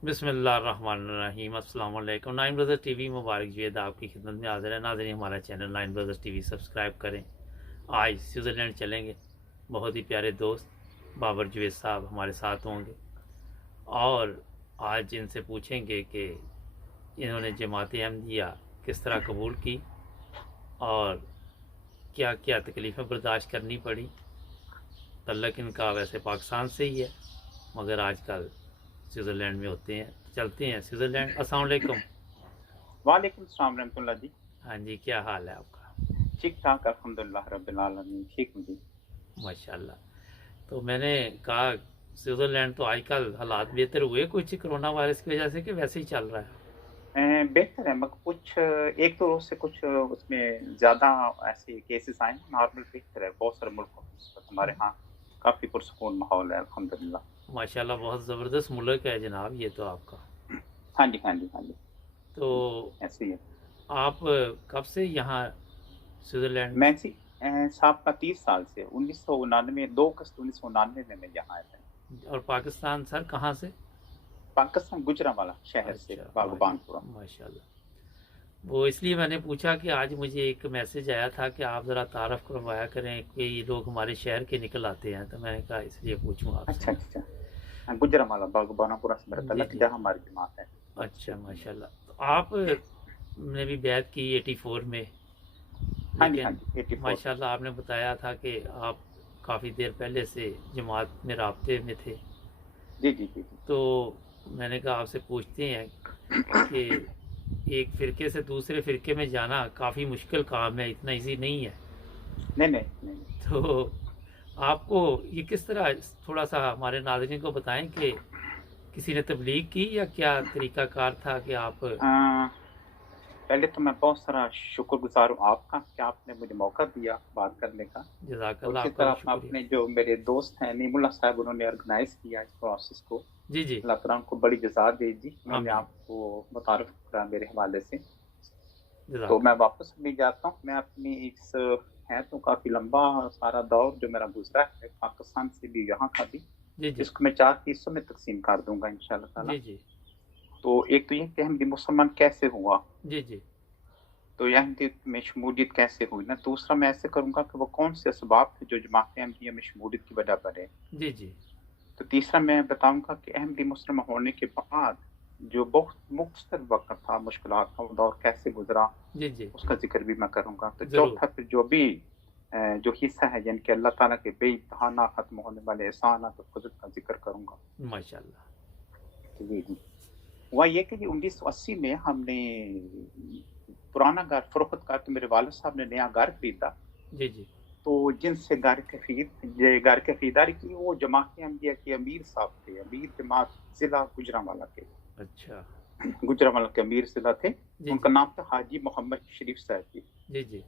बिस्मिल्लाहिर्रहमानिर्रहीम। अस्सलाम वालेकुम। नाइन ब्रदर्स टीवी मुबारक जुएद आपकी खिदमत में हाजिर है। नाज़रीन, हमारा channel nine brothers TV subscribe करें। आज स्विट्ज़रलैंड चलेंगे। बहुत ही प्यारे दोस्त बाबर जुएद साहब हमारे साथ होंगे और आज इनसे पूछेंगे कि इन्होंने जमात अहमदिया किस तरह कबूल की और क्या क्या तकलीफ़ें बर्दाश्त करनी पड़ी। तल्लक इनका वैसे पाकिस्तान से ही है मगर आजकल स्विट्ज़रलैंड में होते हैं। चलते हैं स्विट्ज़रलैंड। अस्सलाम वालेकुम। वालेकुम सलाम रहमतुल्लाह जी। हाँ जी, क्या हाल है आपका? ठीक ठाक अल्हम्दुलिल्लाह रब्बिल आलमीन, ठीक हूँ जी। माशाल्लाह। तो मैंने कहा स्विट्ज़रलैंड तो आजकल हालात बेहतर हुए कुछ कोरोना वायरस की वजह से कि वैसे ही चल रहा है? बेहतर है मगर कुछ एक दो रोज से कुछ उसमें ज़्यादा ऐसे केसेस आए हैं। नॉर्मल बेहतर है बहुत सारे मुल्कों में। इस वक्त हमारे यहाँ काफ़ी पुरसकून माहौल है अल्हम्दुलिल्लाह। माशाल्लाह, बहुत ज़बरदस्त मुल्क है जनाब ये तो आपका। हाँ जी, हाँ जी, हाँ जी। तो ऐसे ही है। आप कब से यहाँ स्विट्ज़रलैंड में? मैं जी साहब का 30 साल से 1999 2 अगस्त 1999 में मैं यहाँ आया था। और पाकिस्तान सर कहाँ से? पाकिस्तान गुजरांवाला शहर से अच्छा, बागबानपुरा। माशाल्लाह। वो इसलिए मैंने पूछा कि आज मुझे एक मैसेज आया था कि आप ज़रा तारफ़ करवाया करें कि ये लोग हमारे शहर के निकल आते हैं, तो मैंने कहा इसलिए पूछूं आपसे अच्छा मैं। अच्छा। हाँ, गुजरांवाला बागबानपुरा से मेरा जी तल्लक जी। जहाँ हमारी जमात है। अच्छा, माशाल्लाह। तो आप ने भी बैत की 84 में, हाँ जी, हाँ लेकिन जी, 84 में। माशाल्लाह आपने बताया था कि आप काफ़ी देर पहले से जमात में राब्ते में थे। जी जी जी जी। तो मैंने कहा आपसे पूछते हैं कि एक फ़िरके से दूसरे फ़िरके में जाना काफ़ी मुश्किल काम है, इतना इजी नहीं है। नहीं नहीं नहीं नहीं। तो आपको ये किस तरह, थोड़ा सा हमारे नाज़रीन को बताएं कि किसी ने तबलीग की या क्या तरीक़ाकार था कि आप? पहले तो मैं बहुत सारा शुक्रगुज़ार हूँ आपका कि आपने मुझे मौका दिया बात करने का। और जज़ाकल्लाह, इसी आपका भी तरह शुक्रिया। अपने जो मेरे दोस्त हैं नीमुल्लाह साहब, उन्होंने ऑर्गेनाइज़ किया इस प्रोसेस को। जी जी। अल्लाह ताला उनको बड़ी जज़ा दे जी, उन्होंने आमीन। आपको मुतारिफ़ करा मेरे हवाले से। तो मैं जज़ाकल्लाह। वापस भी जाता हूँ। मैं अपनी इस है तो काफ़ी लंबा सारा दौर जो मेरा गुज़रा है पाकिस्तान से भी यहाँ का भी, जी जी। इसको मैं 4 हिस्सों में तक़सीम कर दूँगा इंशाअल्लाह ताला। जी जी। तो एक तो ये कि अहमदी मुसलमान कैसे हुआ? जी जी। तो अहमदियत में शमूलियत कैसे हुई ना? दूसरा मैं ऐसे करूँगा कि वो कौन से असबाब थे जो जमात अहमदिया में शमूलियत की वजह बने। जी जी। तो तीसरा मैं बताऊँगा कि अहमदी मुस्लिम होने के बाद जो बहुत मुख्तलिफ वक़्त था, मुश्किलात का वो दौर कैसे गुज़रा, जी जी। उसका ज़िक्र भी मैं करूँगा। तो ज़रूर। चौथा फिर जो भी जो हिस्सा है यानी कि अल्लाह ताला के बेइंतहा ना ख़त्म होने वाले एहसानात और क़ुदरत का ज़िक्र करूँगा। माशाल्लाह। जी, जी। हुआ ये कि 1980 में हमने पुराना घर फ़रोख्त का, तो मेरे वालिद साहब ने नया घर खरीदा। जी जी। तो जिनसे घर की खरीदारी की वो जमात अहमदिया के अमीर साहब थे, अमीर जमात ज़िला गुजरांवाला के। अच्छा। गुजरांवाला के अमीर ज़िला थे। जी उनका जी। नाम था हाजी मोहम्मद शरीफ साहब जी। जी जी।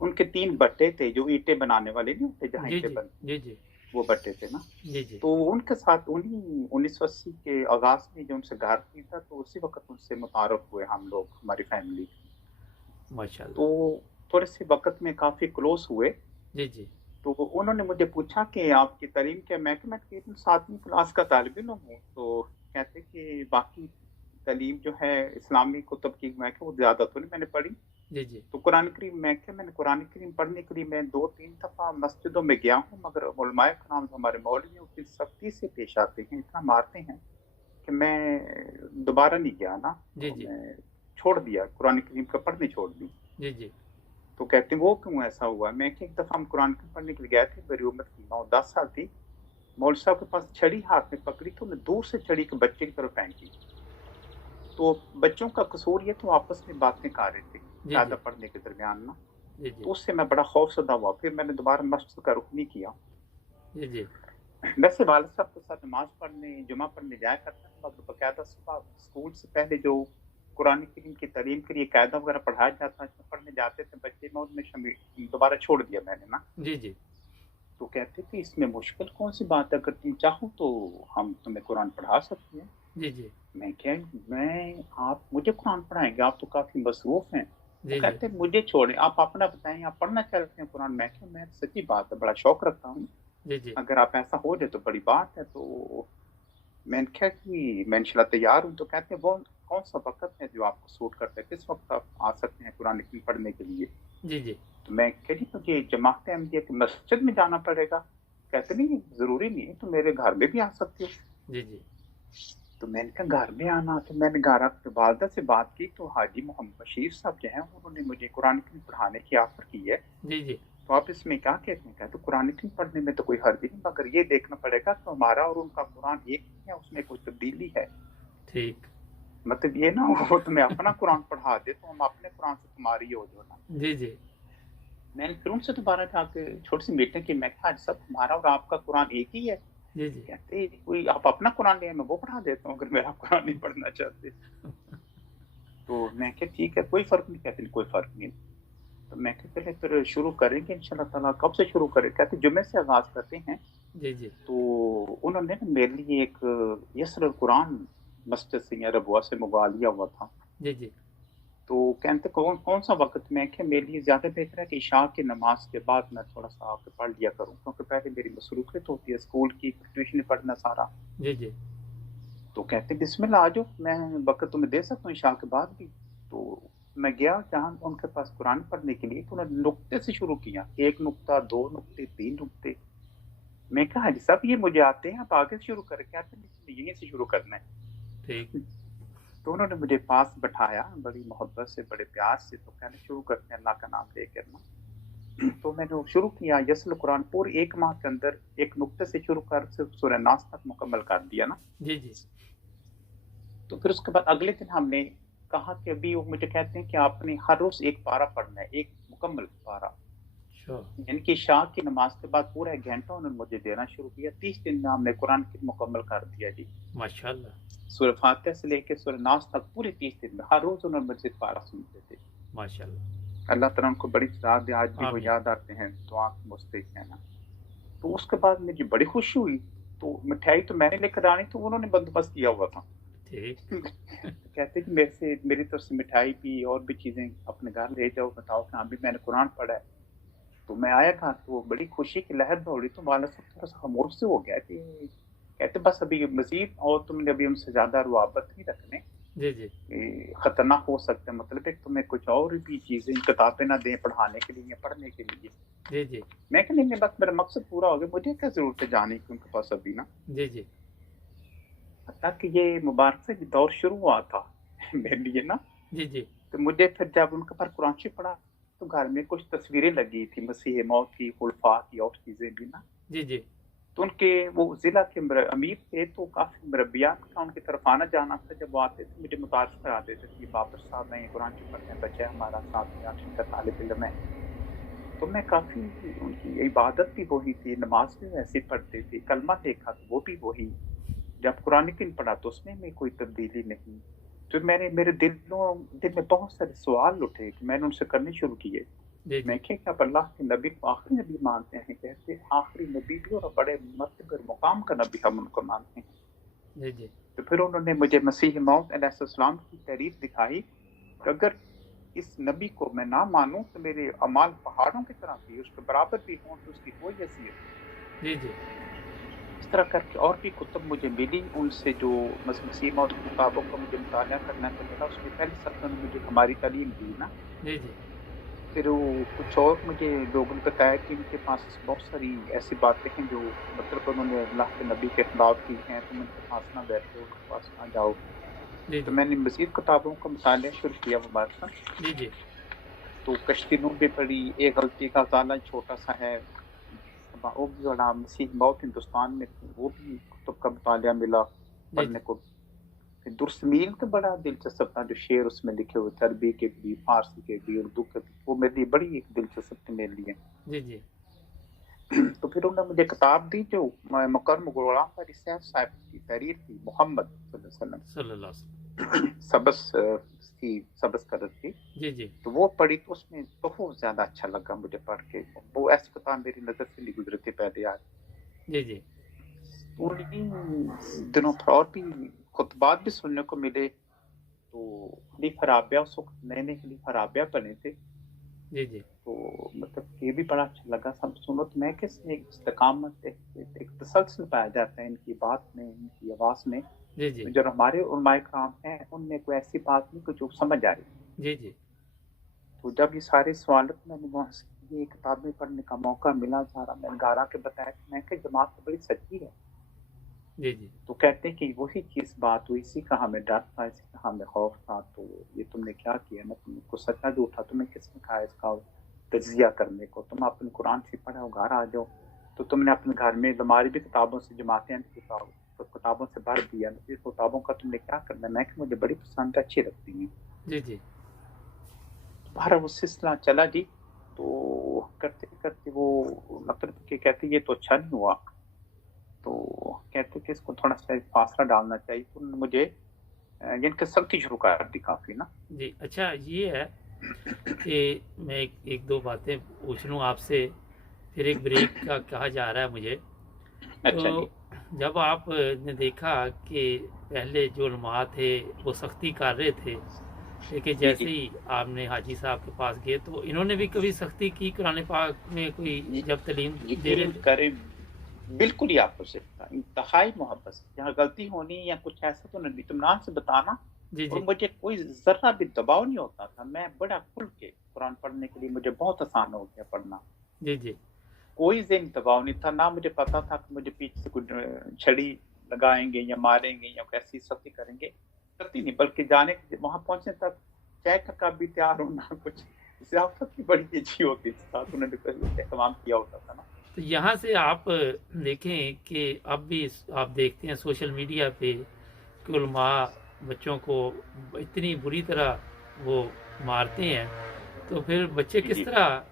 उनके 3 भट्टे थे, जो ईंटें बनाने वाले नहीं होते, जहाँ जी ईंटें जी। बनती हैं, जी जी। वो भट्टे थे ना। जी जी। तो उनके साथ उन्हीं 1980 के आगाज़ में जो उनसे घर खरीदा, तो उसी वक़्त उनसे मुतारुफ़ हुए हम लोग, हमारी फैमिली। तो माशाल्लाह। थोड़े से वक़्त में काफ़ी क्लोज़ हुए। जी जी। तो उन्होंने मुझे पूछा कि आपकी तालीम क्या? मैं कहा मैं तकरीबन 7वीं क्लास का तालिब-इल्म हूँ। तो कहते कि बाकी तालीम जो है इस्लामी कुतुब की, मैं कहा वो ज़्यादा तो नहीं मैंने पढ़ी। जी जी। तो कुरान करीम, मैं कहा मैंने कुरान करीम पढ़ने के लिए मैं 2-3 दफ़ा मस्जिदों में गया हूँ, मगर उलमाए कराम जो हमारे मौलवी हैं वो सख्ती से पेश आते हैं, इतना मारते हैं कि मैं दोबारा नहीं गया ना। जी तो जी। मैं छोड़ दिया, कुरान करीम का पढ़नी छोड़ दी। जी जी। तो कहते हैं वो क्यों ऐसा हुआ? मैं कि एक दफ़ा हम कुरान करीम पढ़ने के लिए गए थे, मेरी उम्र 9-10 साल थी। मौलवी साहब के पास छड़ी हाथ में पकड़ी, तो उन्होंने दूर से छड़ी के बच्चे की तरफ फेंकी। तो बच्चों का कसूर ये, तो आपस में बातें कर रहे थे, जी ज़्यादा जी। पढ़ने के दरमियान ना। जी तो जी। उससे मैं बड़ा खौफ़ज़दा हुआ, फिर मैंने दोबारा मस्जिद का रुख नहीं किया। जी जी। वैसे वालिद साहब के साथ नमाज़ पढ़ने, जुमा पढ़ने जाया करता था, मगर बाकायदा सुबह स्कूल से पहले जो कुरान करीम की तालीम के लिए कायदा वगैरह पढ़ाया जाता है, पढ़ने जाते थे बच्चे, मैं उनमें शामिल दोबारा छोड़ दिया मैंने ना। जी जी। तो कहते थे इसमें मुश्किल कौन-सी बात है, अगर तुम चाहो तो हम तुम्हें कुरान पढ़ा सकते हैं। जी जी। मैं क्या मैं आप मुझे कुरान पढ़ाएँगे? आप तो काफ़ी मसरूफ़ हैं। वो जी जी। कहते हैं मुझे छोड़ें, आप अपना बताएँ, आप पढ़ना चाहते हैं कुरान? मैं क्या मैं सच्ची बात है, बड़ा शौक रखता हूँ। जी जी। अगर आप ऐसा हो जाए तो बड़ी बात है। तो میں نے کہا کہ میں انشاءاللہ تیار ہوں. تو کہتے ہیں وہ کون سا وقت ہے جو آپ کو سوٹ کرتا ہے, کس وقت آپ آ سکتے ہیں قرآن کریم پڑھنے کے لیے؟ جی جی تو میں کہا جی مجھے جماعت احمدیہ کی مسجد میں جانا پڑے گا. کہتے نہیں ضروری نہیں ہے, تو میرے گھر میں بھی آ سکتے ہو. جی جی تو میں نے کہا گھر میں آنا, تو میں نے گھر اپنے والدہ سے بات کی, تو حاجی محمد بشیر صاحب جو ہیں انہوں نے مجھے قرآن کریم پڑھانے کی آفر کی ہے. جی جی تو آپ اس میں کیا کہتے ہیں؟ کہتے قرآن کریم پڑھنے میں تو کوئی حرج نہیں, مگر یہ دیکھنا پڑے گا کہ ہمارا اور ان کا قرآن ایک ہی ہے, اس میں کوئی تبدیلی ہے. ٹھیک. مطلب یہ نہ ہو تمہیں اپنا قرآن پڑھا دے تو ہم اپنے قرآن سے تمہاری ہو جو نا. جی جی میں نے پھر ان سے دوبارہ جا کے چھوٹی سی میٹنگ کی. میں کہا حاجی صاحب ہمارا اور آپ کا قرآن ایک ہی ہے. جی جی کہتے کوئی آپ اپنا قرآن لے, میں وہ پڑھا دیتا ہوں اگر میرا قرآن نہیں پڑھنا چاہتے. تو میں کہ ٹھیک ہے کوئی فرق نہیں. کہتے کوئی فرق نہیں. تو میں کہ چلے پھر شروع کریں گے انشاءاللہ تعالیٰ. کب سے شروع کریں؟ کہتے جمعے سے آغاز کرتے ہیں. جی جی تو انہوں نے میرے لیے ایک یسر القرآن مسجد سے یا ربوہ سے منگوا لیا ہوا تھا. جی جی تو کہتے کون سا وقت؟ میں کہ میرے لیے زیادہ بہتر ہے کہ عشاء کی نماز کے بعد میں تھوڑا سا آ کے پڑھ لیا کروں, کیونکہ پہلے میری مصروفیت ہوتی ہے اسکول کی, ٹیوشن پڑھنا سارا. جی جی تو کہتے بسم اللہ آ جاؤ, میں وقت تمہیں دے سکتا ہوں عشاء کے بعد بھی. تو میں گیا جہاں ان کے پاس قرآن پڑھنے کے لیے, تو انہوں نے نقطے سے شروع کیا, 1 نقطہ 2 نقطے 3 نقطے. میں کہا حاجی صاحب یہ مجھے آتے ہیں, آپ آگے سے شروع کریں. کہتے ہیں یہیں سے شروع کرنا ہے. ٹھیک. تو انہوں نے مجھے پاس بٹھایا بڑی محبت سے, بڑے پیار سے. تو کہنے شروع کرتے ہیں اللہ کا نام لے کر نا. تو میں نے شروع کیا یسل قرآن, پورے 1 ماہ کے اندر 1 نقطے سے شروع کر صرف سورہ ناس تک مکمل کر دیا نا. جی جی تو پھر اس کے بعد اگلے دن ہم نے کہا کہ ابھی وہ مجھے کہتے ہیں کہ آپ نے ہر روز 1 پارہ پڑھنا ہے, 1 مکمل پارہ. یعنی کہ عشاء کی نماز کے بعد پورا 1 گھنٹہ انہوں نے مجھے دینا شروع کیا. 30 دن میں ہم نے قرآن کی مکمل کر دیا جی. ماشاءاللہ. سورہ فاتحہ سے لے کے سورہ ناس تک پورے 30 دن میں ہر روز انہوں نے مجھ سے 1 پارہ سنتے تھے. ماشاءاللہ. اللہ تعالیٰ ان کو بڑی سزا دے, آج بھی وہ آمین. یاد آتے ہیں, دعا کے مستحق ہیں نا. تو اس کے بعد مجھے بڑی خوشی ہوئی. تو مٹھائی تو میں نے لے کر آنی, تو انہوں نے بندوبست کیا ہوا تھا. ٹھیک. کہتے کہ میری طرف سے مٹھائی بھی اور بھی چیزیں اپنے گھر لے جاؤ, بتاؤ کہ ہاں بھی میں نے قرآن پڑھا ہے. تو میں آیا تھا تو بڑی خوشی کی لہر دوڑی. تو والد صاحب تھوڑا سا خاموش سے ہو گیا کہ کہتے بس ابھی مزید اور تم نے ابھی ان سے زیادہ روابط نہیں رکھنے, جی جی خطرناک ہو سکتا ہے. مطلب ہے تمہیں کچھ اور بھی چیزیں کتابیں نہ دیں پڑھانے کے لیے یا پڑھنے کے لیے. جی جی میں کہ نہیں بس میرا مقصد پورا ہو گیا, مجھے کیا ضرورت ہے جانے کی ان کے پاس ابھی نا. جی جی حتیٰ کہ یہ مبارک سے دور شروع ہوا تھا میرے لیے نا. جی جی تو مجھے پھر جب ان کے پر قرآن شریف پڑھا تو گھر میں کچھ تصویریں لگی تھی مسیح موت کی, خلفاء کی, اور چیزیں بھی نا. جی جی تو ان کے وہ ضلع کے امیر تھے, تو کافی مربیات کا ان کی طرف آنا جانا تھا. جب وہ آتے تھے مجھے متعارف کراتے تھے کہ بابر صاحب ہیں, قرآن شریف پڑھتے ہیں, بچہ ہمارا ساتھ میں آٹھویں کا طالب علم ہے. تو میں کافی ان کی عبادت بھی وہی تھی, نماز بھی ویسے پڑھتے تھے, کلمہ دیکھا تو وہ بھی وہی. جب قرآن کریم پڑھا تو اس میں کوئی تبدیلی نہیں. تو میرے دل میں بہت سارے سوال اٹھے کہ میں نے ان سے کرنے شروع کیے. جی میں کہ آپ اللہ کے نبی کو آخری نبی مانتے ہیں؟ کہتے آخری نبی بھی اور بڑے مرتبہ مقام کا نبی ہم ان کو مانتے ہیں. جی جی تو پھر انہوں نے مجھے مسیح موعود علیہ السلام کی تعریف دکھائی کہ اگر اس نبی کو میں نہ مانوں تو میرے اعمال پہاڑوں کی طرح بھی, اس کے برابر بھی ہوں تو اس کی کوئی حیثیت. جی جی اس طرح کر کے اور بھی کتب مجھے ملی ان سے, جو مسیح موعود کی کتابوں کا مجھے مطالعہ کرنا تو ملا. اس میں پہلی سطح میں مجھے ہماری تعلیم دی نا. جی جی پھر وہ کچھ اور مجھے لوگوں نے بتایا کہ ان کے پاس بہت ساری ایسی باتیں ہیں جو مطلب انہوں نے اللہ کے نبی کے خلاف کی ہیں, تم ان کے پاس نہ بیٹھو, ان کے پاس نہ جاؤ. جی تو میں نے مزید کتابوں کا مطالعہ شروع کیا مبارک. جی جی تو کشتی نور بھی پڑھی, ایک غلطی کا ازالہ چھوٹا سا ہے, وہ بھی بڑا مسیح موت ہندوستان میں تھی, وہ بھی کتب کا مطالعہ ملا پڑھنے کو. پھر درسمیل تو بڑا دلچسپ تھا, جو شعر اس میں لکھے ہوئے تھے عربی کے بھی, فارسی کے بھی, اردو کے بھی, وہ میرے لیے بڑی ایک دلچسپ تھی میرے لیے. جی جی تو پھر انہوں نے مجھے کتاب دی جو مکرم غلام علی صاحب کی تحریر تھی, محمد صلی اللہ علیہ وسلم سبز قدر تھی. جی جی تو وہ پڑھی تو اس میں بہت زیادہ اچھا لگا مجھے پڑھ کے. وہ ایسی کتاب میری نظر سے نہیں گزری تھی پہلے یار. جی جی ان دنوں پر اور بھی خطبات بھی سننے کو ملے. تو خلیفہ رابعہ اس وقت نئے خلیفہ رابعہ بنے تھے, जी जी तो मतलब ये भी बड़ा अच्छा लगा सब सुनो। तो मैं किस इस्तकामत एक तसलसल पाया जाता है इनकी बात में, इनकी आवाज़ में। जी जी जो हमारे उलमाए कराम हैं उनमें कोई ऐसी बात नहीं कि जो समझ आ रही। जी जी तो जब ये सारे सवालत मैंने वहाँ से ये किताबें पढ़ने का मौका मिला, सारा मैंने गारा के बताया कि मैं कि जमात तो बड़ी सच्ची है। जी जी तो कहते हैं कि वही चीज़ बात हुई, इसी का हमें डर था, इसी का हमें खौफ था। तो ये तुमने क्या किया ना, तुमको सच्चा झूठा तुम्हें किसने कहा इसका तजिया करने को? तुम अपने कुरान से पढ़ो, घर आ जाओ। तो तुमने अपने घर में अलमारी भी किताबों से, जमातें तो किताबों से भर दिया। इस किताबों का तुमने क्या करना? मैं कि मुझे बड़ी पसंद है, अच्छी लगती हैं। जी जी तुम्हारा वो सिलसिला चला जी। तो करते करते वो मतलब कि कहते ये तो अच्छा नहीं हुआ। तो कहते कि इसको थोड़ा सा फासला डालना चाहिए। तो उन्होंने मुझे इनकी सख्ती शुरू कर दी काफ़ी ना। जी। अच्छा ये है कि मैं एक दो बातें पूछ लूँ आपसे, फिर एक ब्रेक का कहा जा रहा है मुझे। अच्छा जी। तो जब आपने देखा कि पहले जो उलमा थे वो सख्ती कर रहे थे, लेकिन जी जैसे जी ही आपने हाजी साहब के पास गए तो इन्होंने भी कभी सख्ती की कुरान पाक में, कोई जी, जब तालीम दे रहे यकीन थे? करें, बिल्कुल ही अपोजिट था। इंतहाई मोहब्बत से, जहाँ गलती होनी या कुछ ऐसा तो नहीं, इत्मीनान से बताना। जी और जी मुझे कोई जरा भी दबाव नहीं होता था। मैं बड़ा खुल के कुरान पढ़ने के लिए मुझे बहुत आसान हो गया पढ़ना। जी जी कोई ज़हनी दबाव नहीं था। ना मुझे पता था कि मुझे पीछे से कुछ छड़ी लगाएंगे या मारेंगे या कैसी सख्ती करेंगे। सख्ती नहीं, बल्कि जाने वहाँ पहुंचने तक चाय का कप भी तैयार होना, कुछ ज़ियाफ़त भी बड़ी अच्छी होती थी। साथ उन्होंने एहतमाम किया होता था ना। तो यहाँ से आप देखें कि अब भी आप देखते हैं सोशल मीडिया पे कि उलमा बच्चों को इतनी बुरी तरह वो मारते हैं, तो फिर बच्चे किस जी। तरह,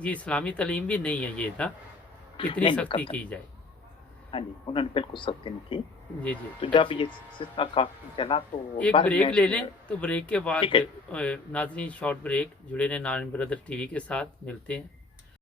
ये इस्लामी तालीम भी नहीं है ये ना, कितनी नहीं, सख्ती कतई। की जाए। हाँ जी, उन्होंने बिल्कुल सख्ती नहीं की। जी जी। तो जब अच्छा, ये सिलसिला काफ़ी चला तो एक बहरहाल ब्रेक मैं ले लें, तो ब्रेक के बाद ठीक है। नाज़रीन शॉर्ट ब्रेक, जुड़े रहें नाइन ब्रदर टीवी के साथ, मिलते हैं।